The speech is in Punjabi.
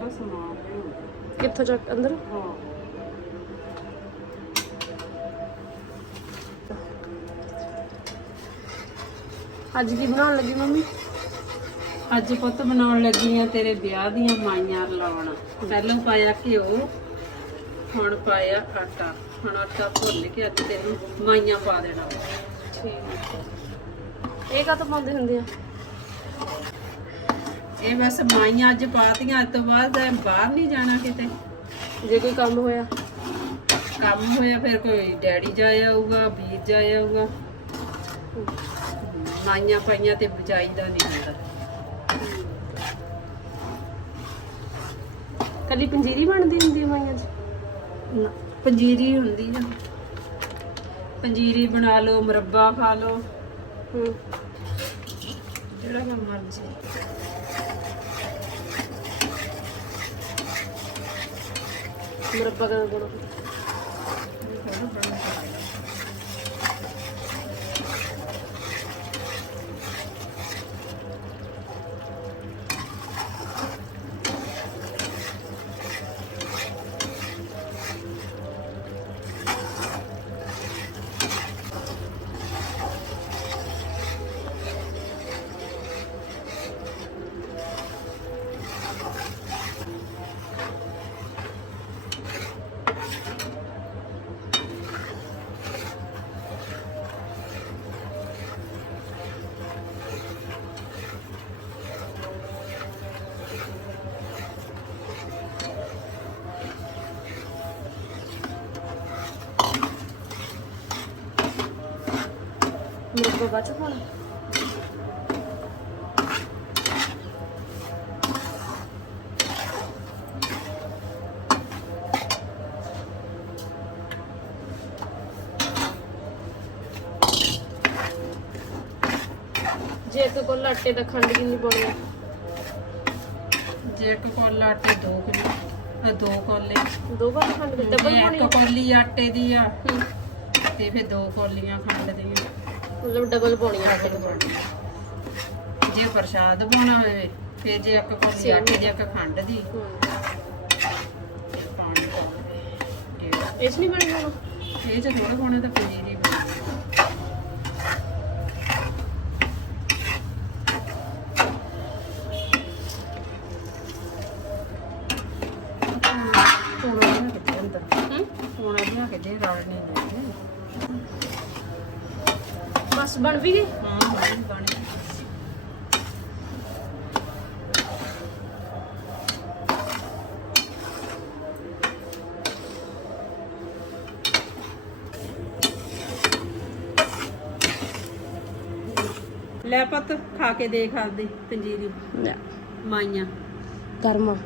ਸਾਰਾ ਸਮਾਨ ਲਿਆਉਂਦਾ ਕਿੱਥੋਂ ਚੱਕ ਅੰਦਰ? ਹਾਂ ਅੱਜ ਕੀ ਬਣਾਉਣ ਲੱਗੀ ਮੰਮੀ? ਅੱਜ ਪੁੱਤ ਬਣਾਉਣ ਲੱਗੀ ਆ ਤੇਰੇ ਵਿਆਹ ਦੀਆਂ ਮਾਈਆਂ ਲਾਉਣ ਪਹਿਲਾਂ ਪਾਇਆ ਘਿਓ ਹੁਣ ਪਾਇਆ ਆਟਾ। ਹੁਣ ਆਟਾ ਭੁੱਲ ਕੇ ਅੱਜ ਤੈਨੂੰ ਮਾਈਆਂ ਪਾ ਦੇਣਾ। ਠੀਕ ਇਹ ਕਾ ਤਾਂ ਪਾਉਂਦੇ ਹੁੰਦੇ ਆ? ਇਹ ਬਸ ਮਾਈਆਂ ਅੱਜ ਪਾਤੀਆਂ ਅੱਜ ਤੋਂ ਬਾਅਦ ਬਾਹਰ ਨਹੀਂ ਜਾਣਾ ਕਿਤੇ। ਜੇ ਕੋਈ ਕੰਮ ਹੋਇਆ? ਕੰਮ ਹੋਇਆ ਫਿਰ ਕੋਈ ਡੈਡੀ ਜਾਇਆ ਆਊਗਾ ਵੀਰ ਜਾਇਆ ਆਊਗਾ। ਮਾਈਆਂ ਪਾਈਆਂ ਤੇ ਬਜਾਈਦਾ ਨਹੀਂ ਹੁੰਦਾ। ਕੱਲੀ ਪੰਜੀਰੀ ਬਣਦੀ ਹੁੰਦੀ ਆ ਮਾਈਆਂ 'ਚ? ਨਾ, ਪੰਜੀਰੀ ਹੁੰਦੀ ਆ। ਪੰਜੀਰੀ ਬਣਾ ਲਓ ਮੁਰੱਬਾ ਖਾ ਲਓ। ਹੂੰ ਜਿਹੜਾ ਕੰਮ ਮਰਜ਼ੀ ਬਾਅਦ ਚ ਪਾਉਣਾ ਜੇ ਇੱਕ ਕੋਲ ਆਟੇ ਦਾ ਖੰਡ ਕਿੰਨੀ ਪਾਉਣੀ ਆ? ਜੇ ਇੱਕ ਕੋਲਾ ਆਟੇ ਦੋ ਕਿਲੋ ਦੋ ਕੋਲੇ। ਦੋ ਕੋਲ ਖੰਡ ਦੀ ਡਬਲ ਪਾਉਣੀ ਇੱਕ ਕੋਲੀ ਆਟੇ ਦੀ ਆ ਹੂੰ। ਤੇ ਫਿਰ ਦੋ ਕੋਲੀਆਂ ਖੰਡ ਦੀਆਂ। ਮਤਲਬ ਡਬਲ ਪਾਉਣੀ ਆ ਦੀ ਜੇ ਪ੍ਰਸ਼ਾਦ ਪਾਉਣਾ ਹੋਵੇ ਫਿਰ ਜੇ ਇੱਕ ਕੋਲੀ। ਆਟੇ ਦੀ ਇੱਕ ਖੰਡ ਦੀ। ਪਾਣੀ ਪਾਉਣਾ। 'ਚ ਨਹੀਂ ਬਣਨੀ ਇਹ ਚ ਥੋੜਾ ਪਾਉਣਾ ਤਾਂ ਪੰਜੀਰੀ ਬਣਦੀ ਥੋੜਾ ਜਿਹਾ ਕਿਤੇ ਅੰਦਰ। ਹੂੰ। ਥੋੜਾ ਜਿਹਾ ਕਿਤੇ ਰਲ ਨਹੀਂ ਬਸ ਬਣ ਵੀ ਗਈ ਹਾਂ ਬਣ। ਲੈ ਪੁੱਤ ਖਾ ਕੇ ਦੇਖ ਆਪਦੀ ਪੰਜੀਰੀ ਮਾਈਆਂ। ਕਰਮਾ।